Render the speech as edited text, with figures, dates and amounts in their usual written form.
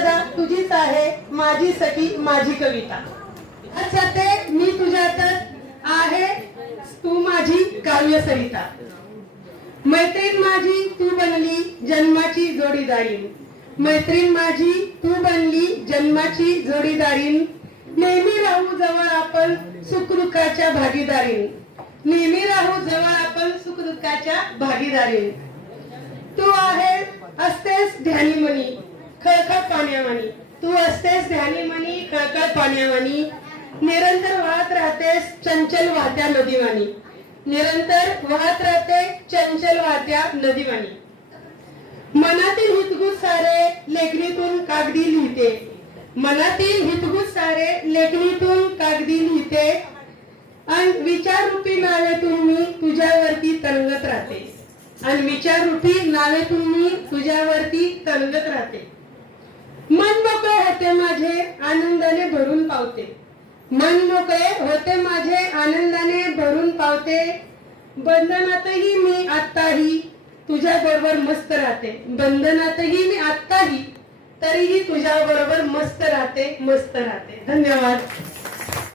सदा तुझीच आहे माझी सखी माझी कविता। अच्छा मी तुझ्यातच आहे तू माझी काव्य सरिता। मैत्रीण माझी तू बनली जन्माची जोडीदारीण, मैत्रीण माझी तू बनली जन्माची जोडीदारीण। नेहमी राहू जवळ आपण सुखदुःखाच्या भागीदारीण, नेहमी राहू जवळ आपण सुखदुःखाच्या भागीदारीण। तू आहे असतेस ध्यानीमणी खळखळ पाण्यावानी, तू असतेस ध्यानीमणी खळखळ पाण्यावानी। निरंतर वाहत राहतेस चंचल वाहत्या नदीवानी, निरंतर वाहत राहते चंचल वाहत्या नदीवानी। मनातील हितगुज सारे लेखणीतून कागदी लिहिते, मनातील हितगुज सारे लेखणीतून कागदी लिहिते। आणि विचाररूपी नावेतून मी तुझ्यावरती तरंगत राहते, आणि विचाररूपी नावेतून मी तुझ्यावरती तरंगत राहते। मन मोकळे होते माझे आनंदाने भरून पावते, मन मोकळे होते माझे आनंदाने भरून पावते। बंधनातही मी आत्ताही तुझ्या बरोबर मस्त राहते, बंधनातही मी आत्ताही तरीही तुझ्या बरोबर मस्त राहते, मस्त राहते। धन्यवाद।